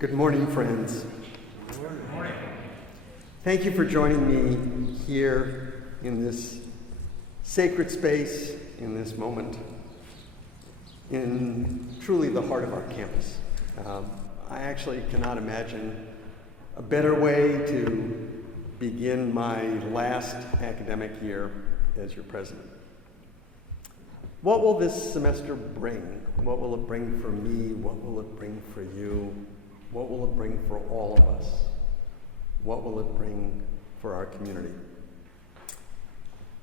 Good morning, friends. Good morning. Thank you for joining me here in this sacred space, in this moment, in truly the heart of our campus. I actually cannot imagine a better way to begin my last academic year as your president. What will this semester bring? What will it bring for me? What will it bring for you? What will it bring for all of us? What will it bring for our community?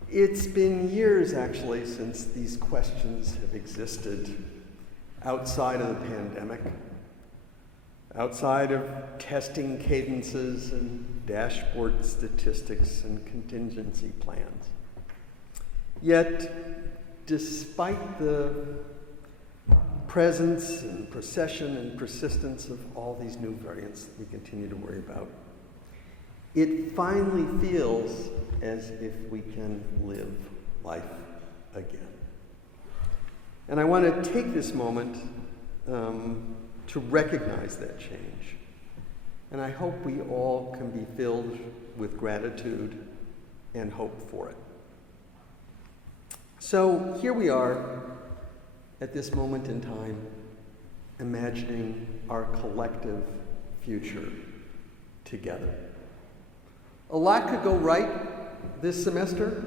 It's been years, actually, since these questions have existed outside of the pandemic, outside of testing cadences and dashboard statistics and contingency plans. Yet, despite the presence and procession and persistence of all these new variants that we continue to worry about, it finally feels as if we can live life again. And I want to take this moment to recognize that change. And I hope we all can be filled with gratitude and hope for it. So here we are at this moment in time, imagining our collective future together. A lot could go right this semester,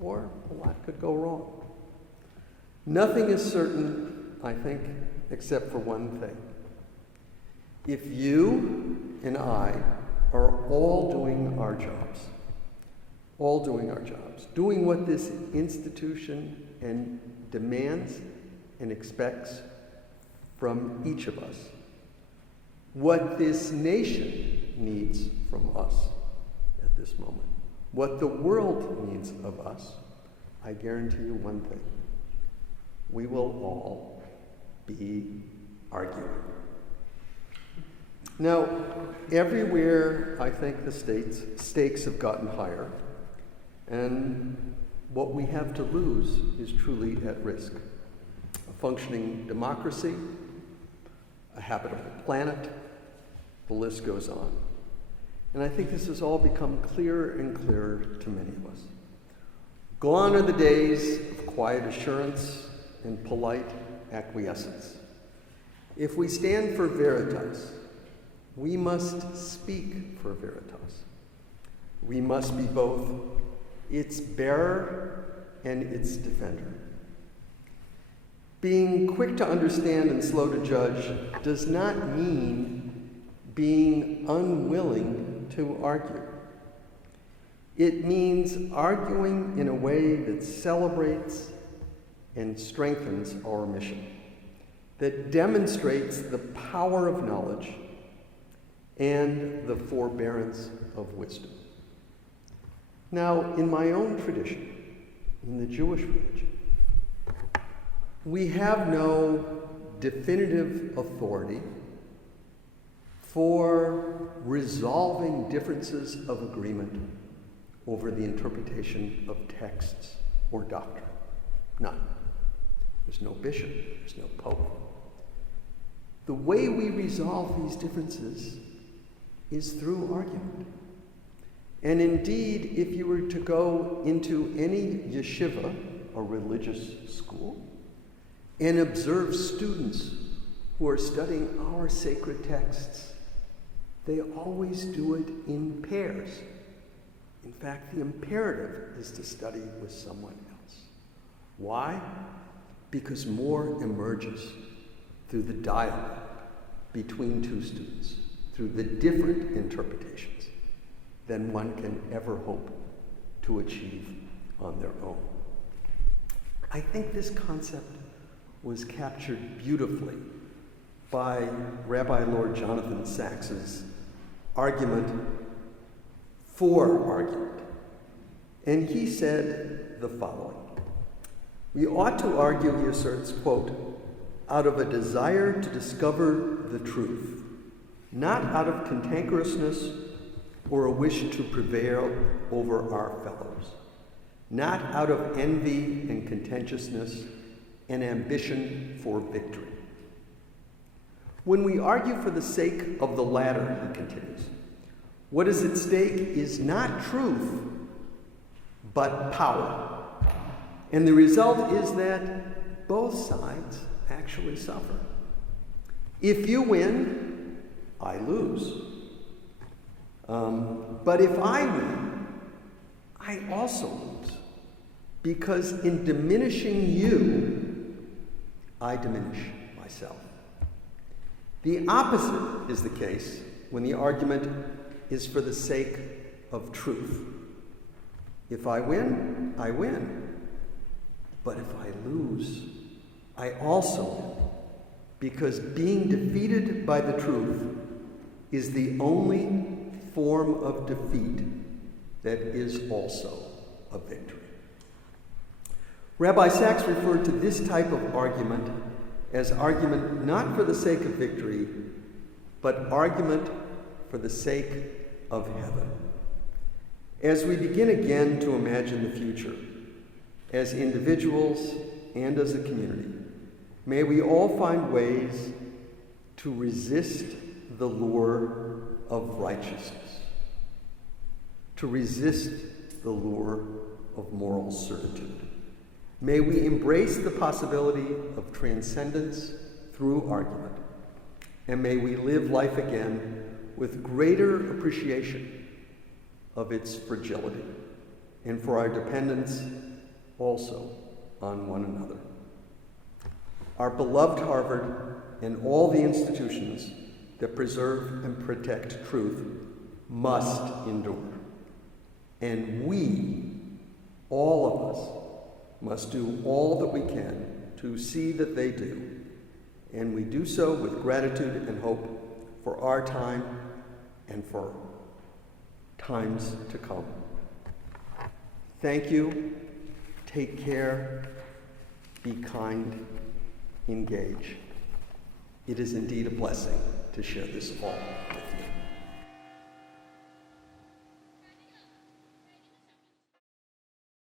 or a lot could go wrong. Nothing is certain, I think, except for one thing. If you and I are all doing our jobs, doing what this institution and demands and expects from each of us, what this nation needs from us at this moment, what the world needs of us, I guarantee you one thing: we will all be arguing. Now, everywhere I think the stakes have gotten higher, and what we have to lose is truly at risk. A functioning democracy, a habitable planet, the list goes on. And I think this has all become clearer and clearer to many of us. Gone are the days of quiet assurance and polite acquiescence. If we stand for veritas, we must speak for veritas. We must be both its bearer and its defender. Being quick to understand and slow to judge does not mean being unwilling to argue. It means arguing in a way that celebrates and strengthens our mission, that demonstrates the power of knowledge and the forbearance of wisdom. Now, in my own tradition, in the Jewish religion, we have no definitive authority for resolving differences of agreement over the interpretation of texts or doctrine. None. There's no bishop, there's no pope. The way we resolve these differences is through argument. And indeed, if you were to go into any yeshiva, a religious school, and observe students who are studying our sacred texts, they always do it in pairs. In fact, the imperative is to study with someone else. Why? Because more emerges through the dialogue between two students, through the different interpretations than one can ever hope to achieve on their own. I think this concept was captured beautifully by Rabbi Lord Jonathan Sacks's argument for argument. And he said the following: "We ought to argue," he asserts, quote, "out of a desire to discover the truth, not out of cantankerousness or a wish to prevail over our fellows, not out of envy and contentiousness and ambition for victory. When we argue for the sake of the latter, he continues, what is at stake is not truth, but power. And the result is that both sides actually suffer. If you win, I lose. But if I win, I also lose. Because in diminishing you, I diminish myself. The opposite is the case when the argument is for the sake of truth. If I win, I win. But if I lose, I also win. Because being defeated by the truth is the only form of defeat that is also a victory. Rabbi Sachs referred to this type of argument as argument not for the sake of victory, but argument for the sake of heaven. As we begin again to imagine the future, as individuals and as a community, may we all find ways to resist the lure of righteousness, to resist the lure of moral certitude. May we embrace the possibility of transcendence through argument, and may we live life again with greater appreciation of its fragility and for our dependence also on one another. Our beloved Harvard and all the institutions that preserve and protect truth must endure. And we, all of us, must do all that we can to see that they do. And we do so with gratitude and hope for our time and for times to come. Thank you. Take care. Be kind. Engage. It is indeed a blessing to share this all with you.